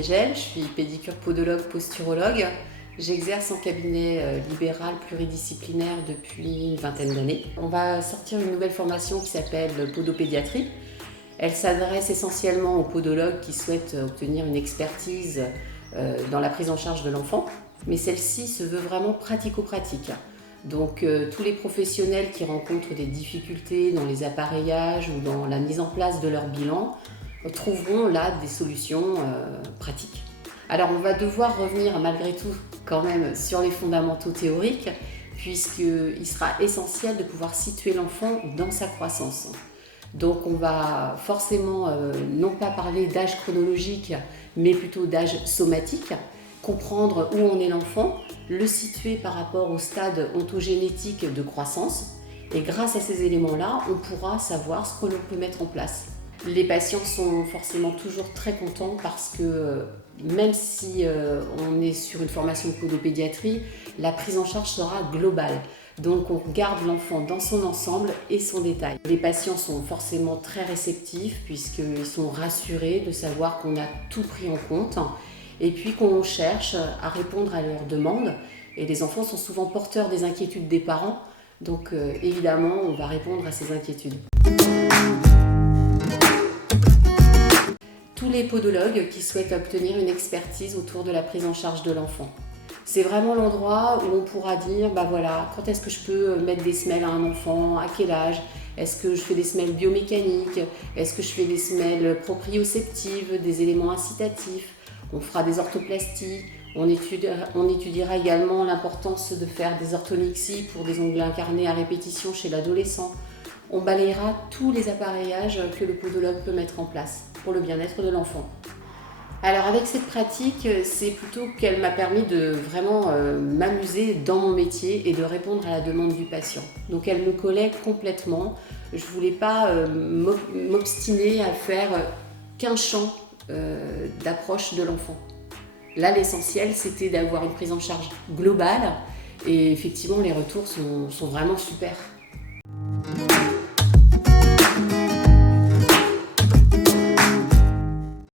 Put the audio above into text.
Kegel, je suis pédicure podologue posturologue. J'exerce en cabinet libéral pluridisciplinaire depuis une vingtaine d'années. On va sortir une nouvelle formation qui s'appelle podopédiatrie. Elle s'adresse essentiellement aux podologues qui souhaitent obtenir une expertise dans la prise en charge de l'enfant, mais celle-ci se veut vraiment pratico-pratique. Donc tous les professionnels qui rencontrent des difficultés dans les appareillages ou dans la mise en place de leur bilan trouveront là des solutions pratiques. Alors on va devoir revenir malgré tout quand même sur les fondamentaux théoriques, puisqu'il sera essentiel de pouvoir situer l'enfant dans sa croissance. Donc on va forcément non pas parler d'âge chronologique, mais plutôt d'âge somatique, comprendre où en est l'enfant, le situer par rapport au stade ontogénétique de croissance, et grâce à ces éléments-là, on pourra savoir ce que l'on peut mettre en place. Les patients sont forcément toujours très contents parce que même si on est sur une formation de podopédiatrie, la prise en charge sera globale. Donc on garde l'enfant dans son ensemble et son détail. Les patients sont forcément très réceptifs puisqu'ils sont rassurés de savoir qu'on a tout pris en compte et puis qu'on cherche à répondre à leurs demandes. Et les enfants sont souvent porteurs des inquiétudes des parents, donc évidemment on va répondre à ces inquiétudes. Tous les podologues qui souhaitent obtenir une expertise autour de la prise en charge de l'enfant. C'est vraiment l'endroit où on pourra dire, voilà, quand est-ce que je peux mettre des semelles à un enfant, à quel âge, est-ce que je fais des semelles biomécaniques, est-ce que je fais des semelles proprioceptives, des éléments incitatifs, on fera des orthoplasties, on étudiera également l'importance de faire des orthonixies pour des ongles incarnés à répétition chez l'adolescent. On balayera tous les appareillages que le podologue peut mettre en place pour le bien-être de l'enfant. Alors avec cette pratique, c'est plutôt qu'elle m'a permis de vraiment m'amuser dans mon métier et de répondre à la demande du patient. Donc elle me collait complètement. Je ne voulais pas m'obstiner à faire qu'un champ d'approche de l'enfant. Là, l'essentiel, c'était d'avoir une prise en charge globale et effectivement, les retours sont vraiment super.